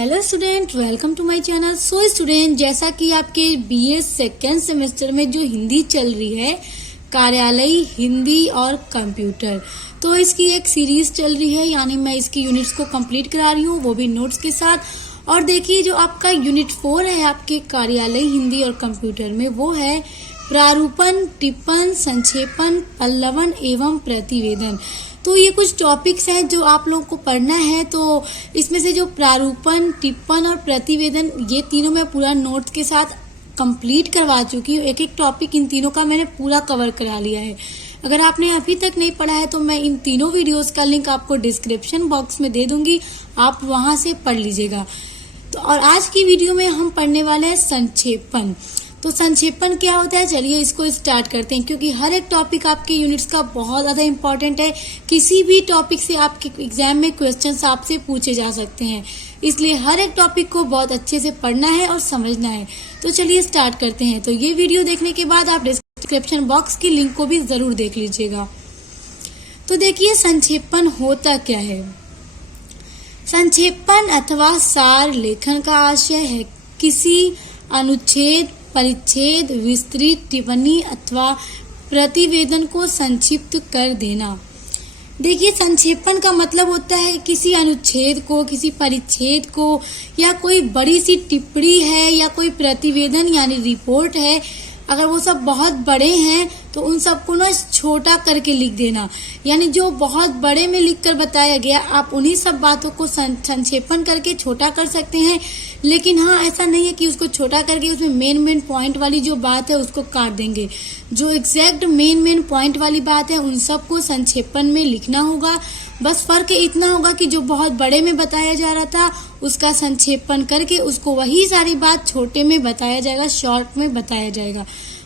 Hello student, welcome to my channel. So student, जैसा कि आपके बीए सेकेंड सेमेस्टर में जो हिंदी चल रही है, कार्यालयी हिंदी और कंप्यूटर, तो इसकी एक सीरीज चल रही है, यानी मैं इसकी यूनिट्स को कंप्लीट करा रही हूँ, वो भी नोट्स के साथ। और देखिए, जो आपका यूनिट 4 है आपके कार्यालयी हिंदी और कंप्यूटर में, वो है प्रारूपण, टिप्पण, संक्षेपण, पल्लवन एवं प्रतिवेदन। तो ये कुछ टॉपिक्स हैं जो आप लोगों को पढ़ना है। तो इसमें से जो प्रारूपण, टिप्पण और प्रतिवेदन, ये तीनों मैं पूरा नोट्स के साथ कंप्लीट करवा चुकी हूँ। एक एक टॉपिक इन तीनों का मैंने पूरा कवर करा लिया है। अगर आपने अभी तक नहीं पढ़ा है तो मैं इन तीनों वीडियोस का लिंक आपको डिस्क्रिप्शन बॉक्स में दे दूंगी, आप वहां से पढ़ लीजिएगा। तो और आज की वीडियो में हम पढ़ने वाले हैं संक्षेपण। तो संक्षेपण क्या होता है, चलिए इसको स्टार्ट करते हैं, क्योंकि हर एक टॉपिक आपके यूनिट्स का बहुत ज़्यादा इंपॉर्टेंट है। किसी भी टॉपिक से आपके एग्जाम में क्वेश्चंस आपसे पूछे जा सकते हैं, इसलिए हर एक टॉपिक को बहुत अच्छे से पढ़ना है और समझना है। तो चलिए स्टार्ट करते हैं। तो ये वीडियो देखने के बाद आप डिस्क्रिप्शन बॉक्स की लिंक को भी ज़रूर देख लीजिएगा। तो देखिए, संक्षेपण होता क्या है। संक्षेपण अथवा सार लेखन का आशय है किसी अनुच्छेद, परिच्छेद, विस्तृत टिप्पणी अथवा प्रतिवेदन को संक्षिप्त कर देना। देखिए, संक्षेपण का मतलब होता है किसी अनुच्छेद को, किसी परिच्छेद को, या कोई बड़ी सी टिप्पणी है या कोई प्रतिवेदन यानी रिपोर्ट है, अगर वो सब बहुत बड़े हैं तो उन सबको ना छोटा करके लिख देना। यानी जो बहुत बड़े में लिखकर बताया गया, आप उन्हीं सब बातों को संक्षेपण करके छोटा कर सकते हैं। लेकिन हाँ, ऐसा नहीं है कि उसको छोटा करके उसमें मेन पॉइंट वाली जो बात है उसको काट देंगे। जो एग्जैक्ट मेन पॉइंट वाली बात है उन सबको संक्षेपण में लिखना होगा। बस फर्क इतना होगा कि जो बहुत बड़े में बताया जा रहा था उसका संक्षेपण करके उसको वही सारी बात छोटे में बताया जाएगा, शॉर्ट में बताया जाएगा।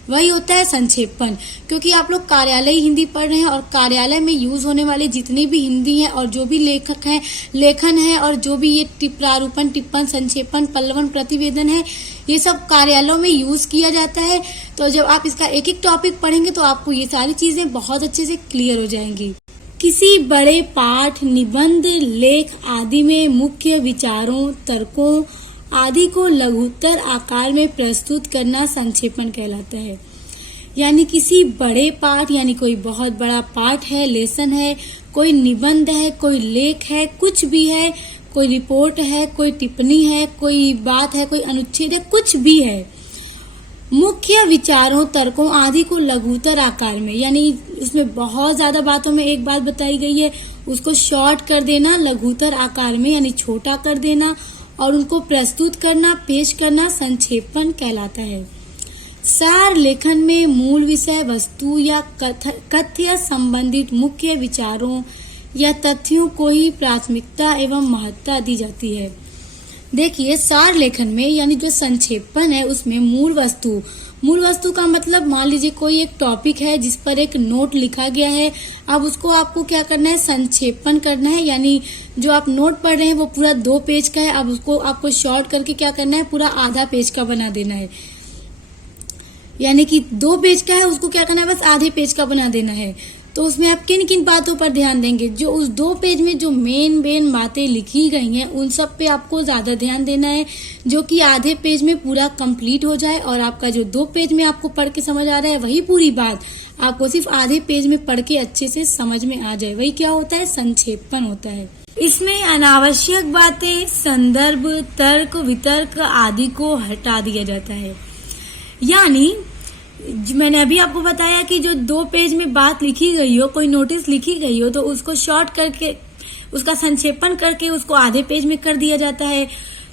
वही होता है संक्षेपण। क्योंकि आप लोग कार्यालय हिंदी पढ़ रहे हैं और कार्यालय में यूज होने वाले जितनी भी हिंदी है और जो भी लेखन है और जो भी ये प्रारूपण, टिप्पण, संक्षेपण, पल्लवन, प्रतिवेदन है, ये सब कार्यालयों में यूज किया जाता है। तो जब आप इसका एक एक टॉपिक पढ़ेंगे तो आपको ये सारी चीजें बहुत अच्छे से क्लियर हो जाएंगी। किसी बड़े पाठ, निबंध, लेख आदि में मुख्य विचारों, तर्कों आदि को लघुत्तर आकार में प्रस्तुत करना संक्षेपण कहलाता है। यानी किसी बड़े पाठ, यानी कोई बहुत बड़ा पाठ है, लेसन है, कोई निबंध है, कोई लेख है, कुछ भी है, कोई रिपोर्ट है, कोई टिप्पणी है, कोई बात है, कोई अनुच्छेद है, कुछ भी है, मुख्य विचारों, तर्कों आदि को लघुत्तर आकार में, यानी उसमें बहुत ज्यादा बातों में एक बात बताई गई है, उसको शॉर्ट कर देना, लघुत्तर आकार में यानी छोटा कर देना और उनको प्रस्तुत करना, पेश करना संक्षेपण कहलाता है। सार लेखन में मूल विषय वस्तु या कथ्य संबंधित मुख्य विचारों या तथ्यों को ही प्राथमिकता एवं महत्ता दी जाती है। देखिए, सार लेखन में यानी जो संक्षेपण है उसमें मूल वस्तु का मतलब, मान लीजिए कोई एक टॉपिक है जिस पर एक नोट लिखा गया है, अब उसको आपको क्या करना है, संक्षेपण करना है। यानी जो आप नोट पढ़ रहे हैं वो पूरा 2 पेज का है, अब उसको आपको शॉर्ट करके क्या करना है, पूरा आधा पेज का बना देना है। यानी कि 2 पेज का है, उसको क्या करना है, बस आधे पेज का बना देना है। तो उसमें आप किन किन बातों पर ध्यान देंगे, जो उस 2 पेज में जो मेन बातें लिखी गई हैं उन सब पे आपको ज्यादा ध्यान देना है, जो कि आधे पेज में पूरा कंप्लीट हो जाए और आपका जो 2 पेज में आपको पढ़ के समझ आ रहा है वही पूरी बात आपको सिर्फ आधे पेज में पढ़ के अच्छे से समझ में आ जाए। वही क्या होता है, संक्षेपण होता है। इसमें अनावश्यक बातें, संदर्भ, तर्क, वितर्क आदि को हटा दिया जाता है। यानी मैंने अभी आपको बताया कि जो 2 पेज में बात लिखी गई हो, कोई नोटिस लिखी गई हो, तो उसको शॉर्ट करके, उसका संक्षेपण करके उसको आधे पेज में कर दिया जाता है।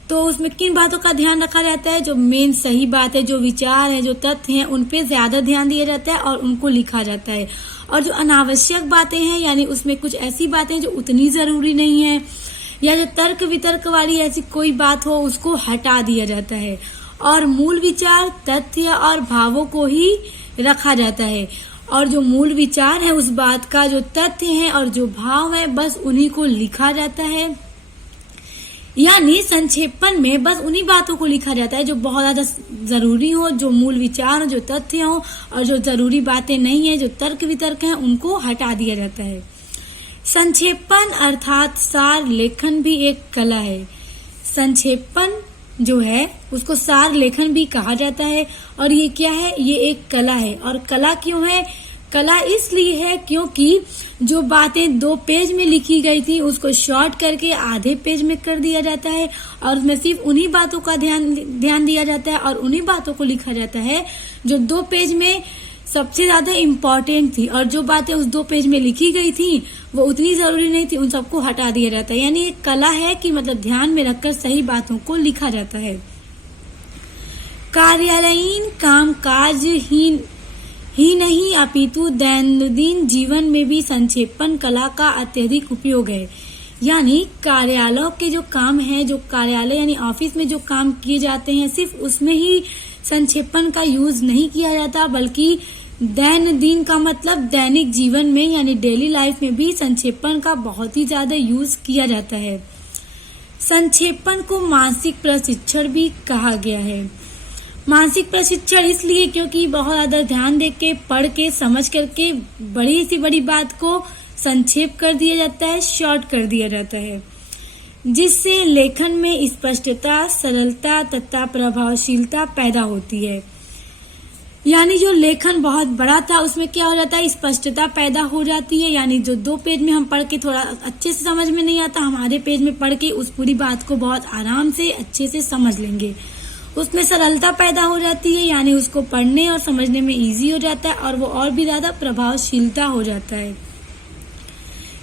तो उसमें किन बातों का ध्यान रखा जाता है, जो मेन सही बात है, जो विचार है, जो तथ्य हैं, उन पे ज्यादा ध्यान दिया जाता है और उनको लिखा जाता है। और जो अनावश्यक बातें हैं, यानी उसमें कुछ ऐसी बातें जो उतनी जरूरी नहीं है, या जो तर्क वितर्क वाली ऐसी कोई बात हो, उसको हटा दिया जाता है। और मूल विचार, तथ्य और भावों को ही रखा जाता है। और जो मूल विचार है उस बात का, जो तथ्य है और जो भाव है, बस उन्हीं को लिखा जाता है। यानी संक्षेपण में बस उन्हीं बातों को लिखा जाता है जो बहुत ज्यादा जरूरी हो, जो मूल विचार हो, जो तथ्य हो, और जो जरूरी बातें नहीं है, जो तर्क वितर्क है, उनको हटा दिया जाता है। संक्षेपण अर्थात सार लेखन भी एक कला है। संक्षेपण जो है उसको सार लेखन भी कहा जाता है। और ये क्या है, ये एक कला है। और कला क्यों है, कला इसलिए है क्योंकि जो बातें 2 पेज में लिखी गई थी उसको शॉर्ट करके आधे पेज में कर दिया जाता है और उसमें सिर्फ उन्हीं बातों का ध्यान दिया जाता है और उन्हीं बातों को लिखा जाता है जो 2 पेज में सबसे ज्यादा इम्पोर्टेंट थी। और जो बातें उस 2 पेज में लिखी गई थी वो उतनी जरूरी नहीं थी, उन सबको हटा दिया जाता है। यानी एक कला है कि मतलब ध्यान में रखकर सही बातों को लिखा जाता है। कार्यालयीन कामकाज ही नहीं अपितु दैनंदिन जीवन में भी संक्षेपण कला का अत्यधिक उपयोग है। यानी कार्यालयों के जो काम है, जो कार्यालय यानी ऑफिस में जो काम किए जाते हैं, सिर्फ उसमें ही संक्षेपण का यूज नहीं किया जाता, बल्कि दैनंदिन का मतलब दैनिक जीवन में यानी डेली लाइफ में भी संक्षेपण का बहुत ही ज्यादा यूज किया जाता है। संक्षेपण को मानसिक प्रशिक्षण भी कहा गया है। मानसिक प्रशिक्षण इसलिए क्योंकि बहुत ज्यादा ध्यान दे के, पढ़ के, समझ करके बड़ी सी बड़ी बात को संक्षेप कर दिया जाता है, शॉर्ट कर दिया जाता है, जिससे लेखन में स्पष्टता, सरलता तथा प्रभावशीलता पैदा होती है। यानी जो लेखन बहुत बड़ा था उसमें क्या हो जाता है, स्पष्टता पैदा हो जाती है। यानी जो 2 पेज में हम पढ़ के थोड़ा अच्छे से समझ में नहीं आता, हम आधे पेज में पढ़ के उस पूरी बात को बहुत आराम से अच्छे से समझ लेंगे। उसमें सरलता पैदा हो जाती है, यानी उसको पढ़ने और समझने में इजी हो जाता है और वो और भी ज्यादा प्रभावशीलता हो जाता है।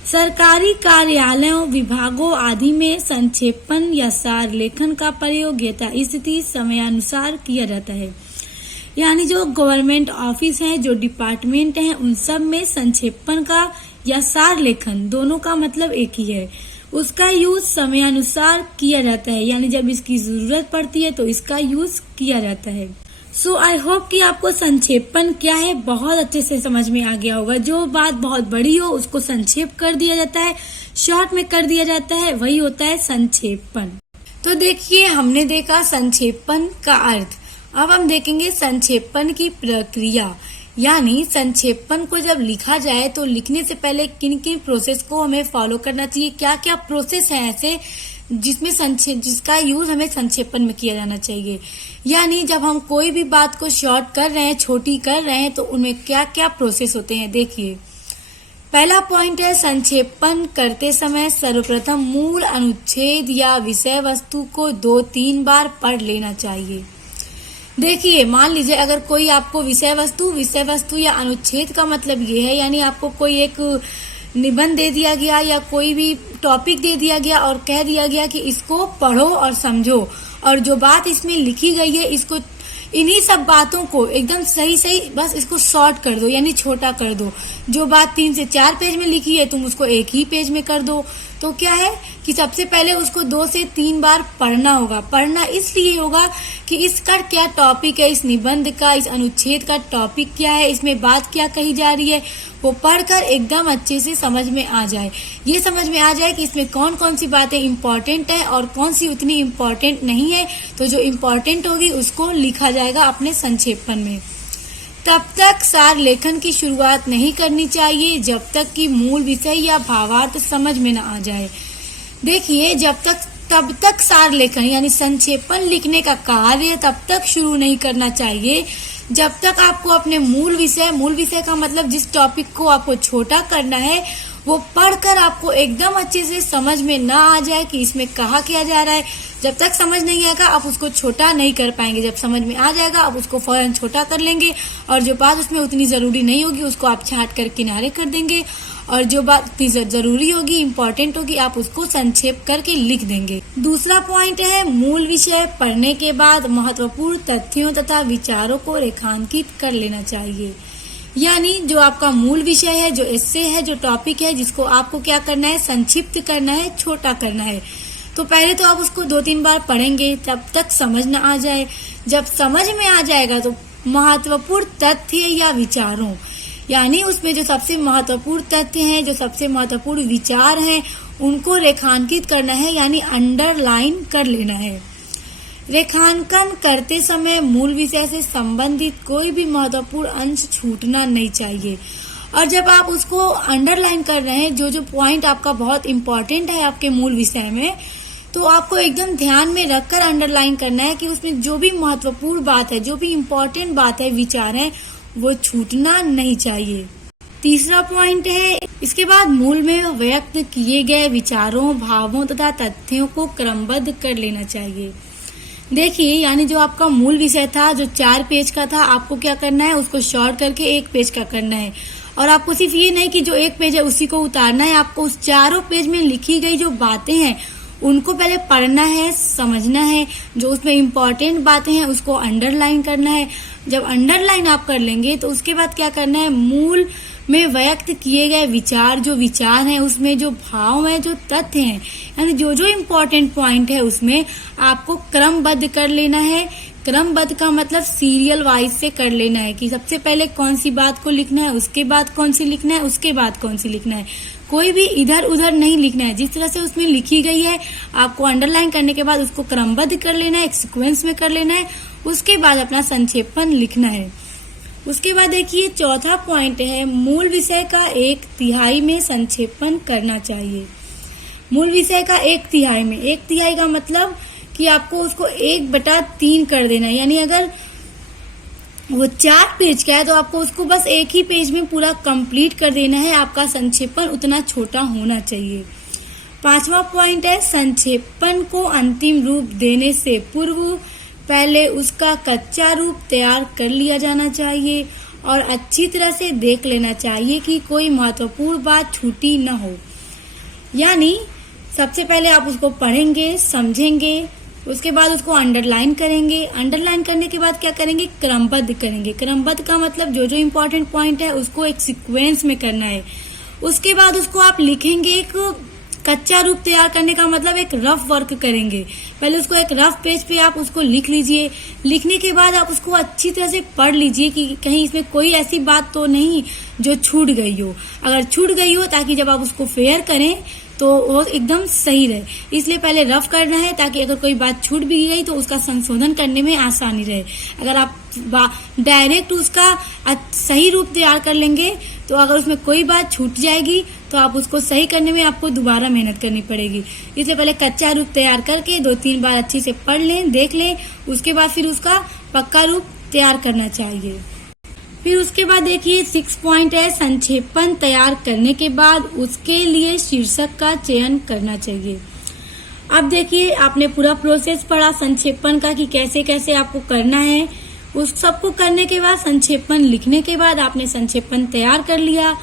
सरकारी कार्यालयों, विभागों आदि में संक्षेपण या सार लेखन का प्रयोग यथास्थिति समयानुसार किया जाता है। यानी जो गवर्नमेंट ऑफिस है, जो डिपार्टमेंट है, उन सब में संक्षेपण का या सार लेखन दोनों का मतलब एक ही है। उसका यूज समयानुसार किया जाता है, यानी जब इसकी जरूरत पड़ती है तो इसका यूज किया जाता है। सो आई होप कि आपको संक्षेपण क्या है बहुत अच्छे से समझ में आ गया होगा। जो बात बहुत बड़ी हो उसको संक्षेप कर दिया जाता है, शॉर्ट में कर दिया जाता है, वही होता है संक्षेपण। तो देखिए, हमने देखा संक्षेपण का अर्थ। अब हम देखेंगे संक्षेपण की प्रक्रिया। यानी संक्षेपण को जब लिखा जाए तो लिखने से पहले किन किन प्रोसेस को हमें फॉलो करना चाहिए, क्या क्या प्रोसेस है ऐसे जिसका यूज हमें संक्षेपण में किया जाना चाहिए। यानी जब हम कोई भी बात को शॉर्ट कर रहे हैं, छोटी कर रहे हैं, तो उनमें क्या क्या प्रोसेस होते हैं। देखिए, पहला पॉइंट है संक्षेपण करते समय सर्वप्रथम मूल अनुच्छेद या विषय वस्तु को 2-3 बार पढ़ लेना चाहिए। देखिए, मान लीजिए अगर कोई आपको विषय वस्तु या अनुच्छेद का मतलब ये है, यानी आपको कोई एक निबंध दे दिया गया या कोई भी टॉपिक दे दिया गया और कह दिया गया कि इसको पढ़ो और समझो, और जो बात इसमें लिखी गई है इसको, इन्हीं सब बातों को एकदम सही बस इसको शॉर्ट कर दो, यानी छोटा कर दो। जो बात 3 से 4 पेज में लिखी है तुम उसको 1 ही पेज में कर दो। तो क्या है कि सबसे पहले उसको 2 से 3 बार पढ़ना होगा। पढ़ना इसलिए होगा कि इसका क्या टॉपिक है, इस निबंध का, इस अनुच्छेद का टॉपिक क्या है, इसमें बात क्या कही जा रही है, वो पढ़कर एकदम अच्छे से समझ में आ जाए। ये समझ में आ जाए कि इसमें कौन कौन सी बातें इम्पोर्टेंट है और कौन सी उतनी इम्पोर्टेंट नहीं है। तो जो इम्पोर्टेंट होगी उसको लिखा जाएगा अपने संक्षेपण में। तब तक सार लेखन की शुरुआत नहीं करनी चाहिए जब तक कि मूल विषय या भावार्थ समझ में न आ जाए। देखिए, तब तक सार लेखन यानी संक्षेपण लिखने का कार्य तब तक शुरू नहीं करना चाहिए जब तक आपको अपने मूल विषय का मतलब जिस टॉपिक को आपको छोटा करना है वो पढ़कर आपको एकदम अच्छे से समझ में ना आ जाए कि इसमें कहा क्या जा रहा है। जब तक समझ नहीं आएगा आप उसको छोटा नहीं कर पाएंगे। जब समझ में आ जाएगा आप उसको फौरन छोटा कर लेंगे और जो बात उसमें उतनी जरूरी नहीं होगी उसको आप छांट कर किनारे कर देंगे, और जो बात जरूरी होगी, इम्पोर्टेंट होगी, आप उसको संक्षेप करके लिख देंगे। दूसरा पॉइंट है मूल विषय पढ़ने के बाद महत्वपूर्ण तथ्यों तथा विचारों को रेखांकित कर लेना चाहिए। यानी जो आपका मूल विषय है, जो एस्से है, जो टॉपिक है, जिसको आपको क्या करना है, संक्षिप्त करना है, छोटा करना है, तो पहले तो आप उसको 2-3 बार पढ़ेंगे तब तक समझ न आ जाए। जब समझ में आ जाएगा तो महत्वपूर्ण तथ्य या विचारों, यानी उसमें जो सबसे महत्वपूर्ण तथ्य हैं, जो सबसे महत्वपूर्ण विचार हैं, उनको रेखांकित करना है, यानी अंडरलाइन कर लेना है। रेखांकन करते समय मूल विषय से संबंधित कोई भी महत्वपूर्ण अंश छूटना नहीं चाहिए। और जब आप उसको अंडरलाइन कर रहे हैं, जो जो पॉइंट आपका बहुत इम्पोर्टेंट है आपके मूल विषय में, तो आपको एकदम ध्यान में रखकर अंडरलाइन करना है कि उसमें जो भी महत्वपूर्ण बात है, जो भी इम्पोर्टेंट बात है, विचार है, वो छूटना नहीं चाहिए। तीसरा पॉइंट है, इसके बाद मूल में व्यक्त किए गए विचारों, भावों तथा तथ्यों को क्रमबद्ध कर लेना चाहिए। देखिए, यानी जो आपका मूल विषय था, जो 4 पेज का था, आपको क्या करना है, उसको शॉर्ट करके 1 पेज का करना है। और आपको सिर्फ ये नहीं कि जो 1 पेज है उसी को उतारना है, आपको उस 4 पेज में लिखी गई जो बातें हैं उनको पहले पढ़ना है, समझना है, जो उसमें इम्पोर्टेंट बातें हैं उसको अंडरलाइन करना है। जब अंडरलाइन आप कर लेंगे तो उसके बाद क्या करना है, मूल में व्यक्त किए गए विचार, जो विचार हैं उसमें जो भाव हैं, जो तथ्य हैं, यानी जो जो इम्पोर्टेंट पॉइंट है उसमें आपको क्रमबद्ध कर लेना है। क्रमबद्ध का मतलब सीरियल वाइज से कर लेना है कि सबसे पहले कौन सी बात को लिखना है, उसके बाद कौन सी लिखना है, उसके बाद कौन सी लिखना है। कोई भी इधर उधर नहीं लिखना है, जिस तरह से उसमें लिखी गई है आपको अंडरलाइन करने के बाद उसको क्रमबद्ध कर लेना है, एक सीक्वेंस में कर लेना है। उसके बाद अपना संक्षेपण लिखना है। उसके बाद देखिए, चौथा पॉइंट है, मूल विषय का 1/3 में संक्षेपण करना चाहिए। मूल विषय का 1/3 में, 1/3 का मतलब कि आपको उसको 1/3 कर देना है। यानी अगर वो 4 पेज का है तो आपको उसको बस 1 ही पेज में पूरा कंप्लीट कर देना है। आपका संक्षेपण उतना छोटा होना चाहिए। 5वां पॉइंट है, संक्षेपण को अंतिम रूप देने से पूर्व पहले उसका कच्चा रूप तैयार कर लिया जाना चाहिए और अच्छी तरह से देख लेना चाहिए कि कोई महत्वपूर्ण बात छूटी न हो। यानी सबसे पहले आप उसको पढ़ेंगे, समझेंगे, उसके बाद उसको अंडरलाइन करेंगे। अंडरलाइन करने के बाद क्या करेंगे, क्रमबद्ध करेंगे। क्रमबद्ध का मतलब जो जो इम्पोर्टेंट पॉइंट है उसको एक सीक्वेंस में करना है। उसके बाद उसको आप लिखेंगे। एक कच्चा रूप तैयार करने का मतलब एक रफ वर्क करेंगे। पहले उसको एक रफ पेज पे आप उसको लिख लीजिए। लिखने के बाद आप उसको अच्छी तरह से पढ़ लीजिए कि कहीं इसमें कोई ऐसी बात तो नहीं जो छूट गई हो। अगर छूट गई हो, ताकि जब आप उसको फेयर करें तो वो एकदम सही रहे। इसलिए पहले रफ करना है ताकि अगर कोई बात छूट भी गई तो उसका संशोधन करने में आसानी रहे। अगर आप डायरेक्ट उसका सही रूप तैयार कर लेंगे तो अगर उसमें कोई बात छूट जाएगी तो आप उसको सही करने में आपको दोबारा मेहनत करनी पड़ेगी। इसलिए पहले कच्चा रूप तैयार करके 2-3 बार अच्छे से पढ़ लें, देख लें। उसके बाद फिर उसका पक्का रूप तैयार करना चाहिए। फिर उसके बाद देखिए 6 पॉइंट है, संक्षेपण तैयार करने के बाद उसके लिए शीर्षक का चयन करना चाहिए। अब देखिए, आपने पूरा प्रोसेस पढ़ा संक्षेपण का कि कैसे कैसे आपको करना है। उस सबको करने के बाद संक्षेपण लिखने के बाद आपने संक्षेपण तैयार कर लिया।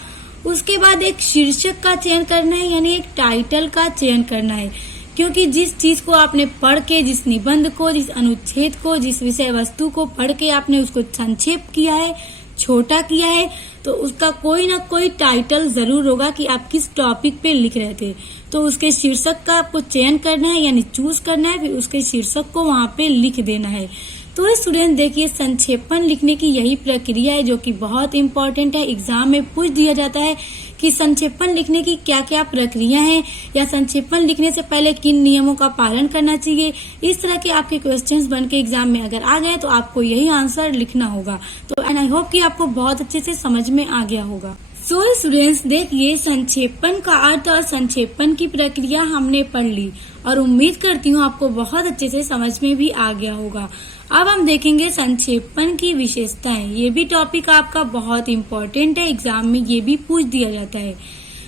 उसके बाद एक शीर्षक का चयन करना है, यानी एक टाइटल का चयन करना है। क्योंकि जिस चीज को आपने पढ़ के, जिस निबंध को, जिस अनुच्छेद को, जिस विषय वस्तु को पढ़ के आपने उसको संक्षेप किया है, छोटा किया है, तो उसका कोई ना कोई टाइटल जरूर होगा कि आप किस टॉपिक पे लिख रहे थे। तो उसके शीर्षक का आपको चयन करना है, यानी चूज करना है, फिर उसके शीर्षक को वहां पे लिख देना है। तो स्टूडेंट देखिए, संक्षेपण लिखने की यही प्रक्रिया है जो कि बहुत इंपॉर्टेंट है। एग्जाम में पूछ दिया जाता है कि संक्षेपण लिखने की क्या क्या प्रक्रिया है, या संक्षेपण लिखने से पहले किन नियमों का पालन करना चाहिए। इस तरह के आपके क्वेश्चंस बन के एग्जाम में अगर आ गए तो आपको यही आंसर लिखना होगा। तो एंड आई होप कि आपको बहुत अच्छे से समझ में आ गया होगा। सो स्टूडेंट्स देखिए, संक्षेपण का अर्थ और संक्षेपण की प्रक्रिया हमने पढ़ ली और उम्मीद करती हूँ आपको बहुत अच्छे से समझ में भी आ गया होगा। अब हम देखेंगे संक्षेपण की विशेषताएं। ये भी टॉपिक आपका बहुत इम्पोर्टेंट है, एग्जाम में ये भी पूछ दिया जाता है।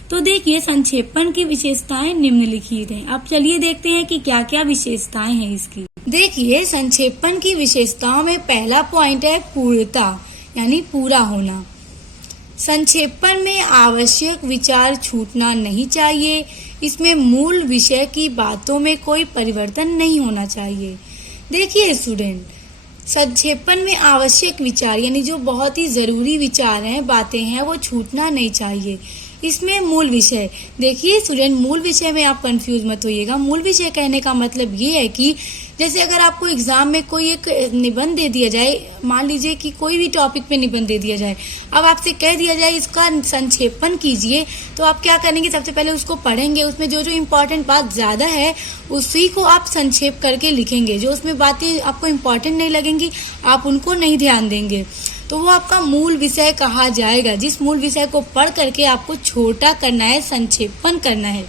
तो देखिए, संक्षेपण की विशेषताएं निम्नलिखित हैं। अब चलिए देखते हैं कि क्या क्या विशेषताएं हैं इसकी। देखिए, संक्षेपण की विशेषताओं में पहला पॉइंट है पूर्णता, यानी पूरा होना। संक्षेपण में आवश्यक विचार छूटना नहीं चाहिए। इसमें मूल विषय की बातों में कोई परिवर्तन नहीं होना चाहिए। देखिए स्टूडेंट, संक्षेपण में आवश्यक विचार यानी जो बहुत ही जरूरी विचार हैं, बातें हैं, वो छूटना नहीं चाहिए। इसमें मूल विषय, देखिए स्टूडेंट, मूल विषय में आप कंफ्यूज मत होइएगा। मूल विषय कहने का मतलब ये है कि जैसे अगर आपको एग्जाम में कोई एक निबंध दे दिया जाए, मान लीजिए कि कोई भी टॉपिक पे निबंध दे दिया जाए, अब आपसे कह दिया जाए इसका संक्षेपण कीजिए, तो आप क्या करेंगे, सबसे पहले उसको पढ़ेंगे, उसमें जो जो इम्पोर्टेंट बात ज्यादा है उसी को आप संक्षेप करके लिखेंगे। जो उसमें बातें आपको इम्पोर्टेंट नहीं लगेंगी आप उनको नहीं ध्यान देंगे, तो वो आपका मूल विषय कहा जाएगा। जिस मूल विषय को पढ़ करके आपको छोटा करना है, संक्षेपण करना है।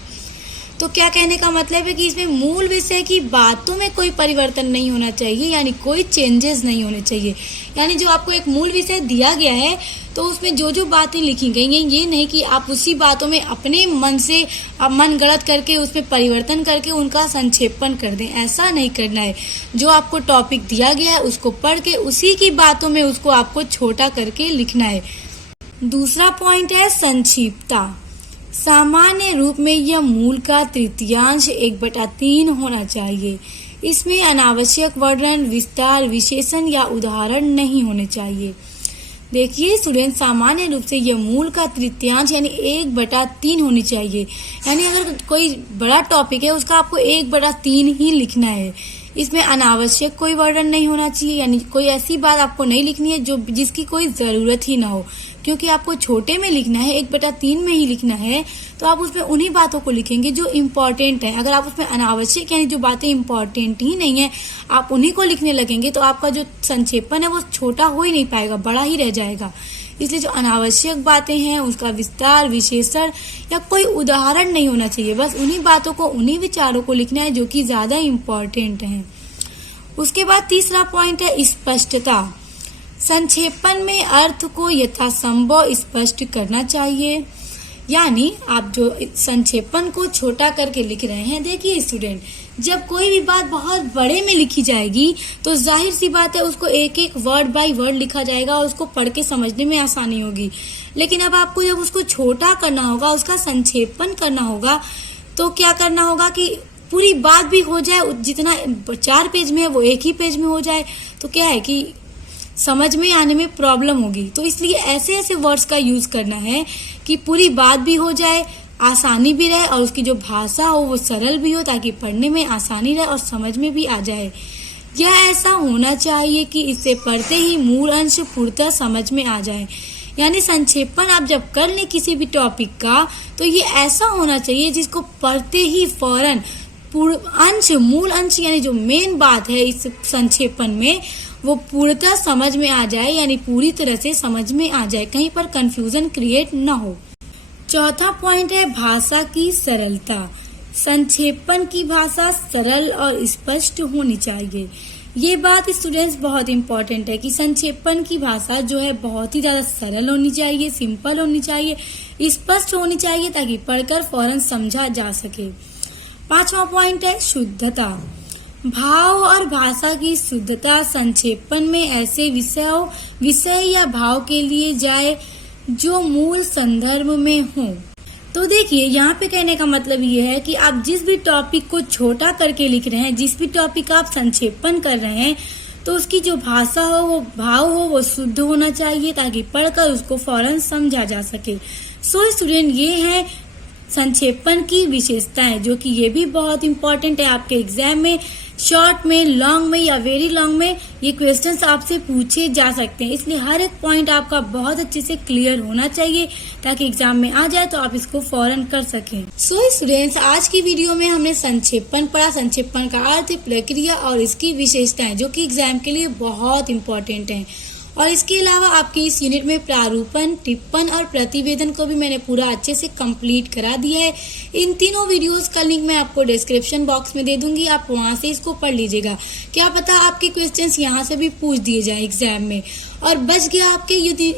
तो क्या कहने का मतलब है कि इसमें मूल विषय की बातों में कोई परिवर्तन नहीं होना चाहिए, यानी कोई चेंजेस नहीं होने चाहिए। यानी जो आपको एक मूल विषय दिया गया है तो उसमें जो जो बातें लिखी गई हैं, ये नहीं कि आप उसी बातों में अपने मन से मन गढ़ंत करके उसमें परिवर्तन करके उनका संक्षेपण कर दें, ऐसा नहीं करना है। जो आपको टॉपिक दिया गया है उसको पढ़ के उसी की बातों में उसको आपको छोटा करके लिखना है। दूसरा पॉइंट है संक्षिप्तता। सामान्य रूप में यह मूल का तृतीयांश 1/3 होना चाहिए। इसमें अनावश्यक वर्णन, विस्तार, विशेषण या उदाहरण नहीं होने चाहिए। देखिए स्टूडेंट, सामान्य रूप से यह मूल का तृतीयांश यानी 1/3 होनी चाहिए। यानी अगर कोई बड़ा टॉपिक है उसका आपको 1/3 ही लिखना है। इसमें अनावश्यक कोई वर्णन नहीं होना चाहिए, यानी कोई ऐसी बात आपको नहीं लिखनी है जो जिसकी कोई ज़रूरत ही ना हो, क्योंकि आपको छोटे में लिखना है, 1/3 में ही लिखना है, तो आप उसमें उन्हीं बातों को लिखेंगे जो इम्पोर्टेंट है। अगर आप उसमें अनावश्यक यानी जो बातें इम्पोर्टेंट ही नहीं है आप उन्हीं को लिखने लगेंगे तो आपका जो संक्षेपण है वो छोटा हो ही नहीं पाएगा, बड़ा ही रह जाएगा। इसलिए जो अनावश्यक बातें हैं उसका विस्तार, विशेषण या कोई उदाहरण नहीं होना चाहिए। बस उन्हीं बातों को, उन्हीं विचारों को लिखना है जो कि ज़्यादा इम्पोर्टेंट हैं। उसके बाद तीसरा पॉइंट है स्पष्टता। संक्षेपण में अर्थ को यथासंभव स्पष्ट करना चाहिए। यानी आप जो संक्षेपण को छोटा करके लिख रहे हैं, देखिए स्टूडेंट, जब कोई भी बात बहुत बड़े में लिखी जाएगी तो जाहिर सी बात है उसको एक एक वर्ड बाय वर्ड लिखा जाएगा और उसको पढ़ के समझने में आसानी होगी। लेकिन अब आपको जब उसको छोटा करना होगा, उसका संक्षेपण करना होगा, तो क्या करना होगा कि पूरी बात भी हो जाए, जितना 4 पेज में है वो एक ही पेज में हो जाए, तो क्या है कि समझ में आने में प्रॉब्लम होगी। तो इसलिए ऐसे ऐसे वर्ड्स का यूज करना है कि पूरी बात भी हो जाए, आसानी भी रहे और उसकी जो भाषा हो वो सरल भी हो, ताकि पढ़ने में आसानी रहे और समझ में भी आ जाए। यह ऐसा होना चाहिए कि इसे पढ़ते ही मूल अंश पूर्णतः समझ में आ जाए। यानी संक्षेपण आप जब कर लें किसी भी टॉपिक का तो ये ऐसा होना चाहिए जिसको पढ़ते ही फौरन मूल अंश यानी जो मेन बात है इस संक्षेपण में वो पूर्णतः समझ में आ जाए, यानी पूरी तरह से समझ में आ जाए, कहीं पर कंफ्यूजन क्रिएट न हो। चौथा पॉइंट है भाषा की सरलता। संक्षेपण की भाषा सरल और स्पष्ट होनी चाहिए। ये बात स्टूडेंट्स बहुत इंपॉर्टेंट है कि संक्षेपण की भाषा जो है बहुत ही ज्यादा सरल होनी चाहिए, सिंपल होनी चाहिए, स्पष्ट होनी चाहिए, ताकि पढ़कर फौरन समझा जा सके। 5वां पॉइंट है शुद्धता। भाव और भाषा की शुद्धता संक्षेपण में ऐसे विषय या भाव के लिए जाए जो मूल संदर्भ में हो। तो देखिए यहाँ पे कहने का मतलब ये है कि आप जिस भी टॉपिक को छोटा करके लिख रहे हैं, जिस भी टॉपिक का आप संक्षेपण कर रहे हैं, तो उसकी जो भाषा हो, वो भाव हो, वो शुद्ध होना चाहिए, ताकि पढ़कर उसको फौरन समझा जा सके। सो स्टूडेंट, ये है संक्षेपण की विशेषताएं, जो कि ये भी बहुत इंपॉर्टेंट है आपके एग्जाम में। शॉर्ट में, लॉन्ग में या वेरी लॉन्ग में ये क्वेश्चंस आपसे पूछे जा सकते हैं, इसलिए हर एक पॉइंट आपका बहुत अच्छे से क्लियर होना चाहिए ताकि एग्जाम में आ जाए तो आप इसको फौरन कर सकें। सो स्टूडेंट्स, आज की वीडियो में हमने संक्षेपण पढ़ा, संक्षेपण का अर्थ, प्रक्रिया और इसकी विशेषताएं, जो कि एग्जाम के लिए बहुत इंपॉर्टेंट हैं। और इसके अलावा आपके इस यूनिट में प्रारूपण, टिप्पण और प्रतिवेदन को भी मैंने पूरा अच्छे से कंप्लीट करा दिया है। इन तीनों वीडियोस का लिंक मैं आपको डिस्क्रिप्शन बॉक्स में दे दूंगी, आप वहां से इसको पढ़ लीजिएगा। क्या पता आपके क्वेश्चंस यहां से भी पूछ दिए जाए एग्जाम में। और बच गया आपके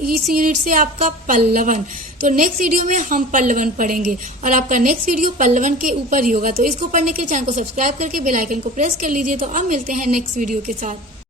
इस यूनिट से आपका पल्लवन। तो नेक्स्ट वीडियो में हम पल्लवन पढ़ेंगे और आपका नेक्स्ट वीडियो पल्लवन के ऊपर ही होगा। तो इसको पढ़ने के चैनल को सब्सक्राइब करके बेल आइकन को प्रेस कर लीजिए। तो अब मिलते हैं नेक्स्ट वीडियो के साथ।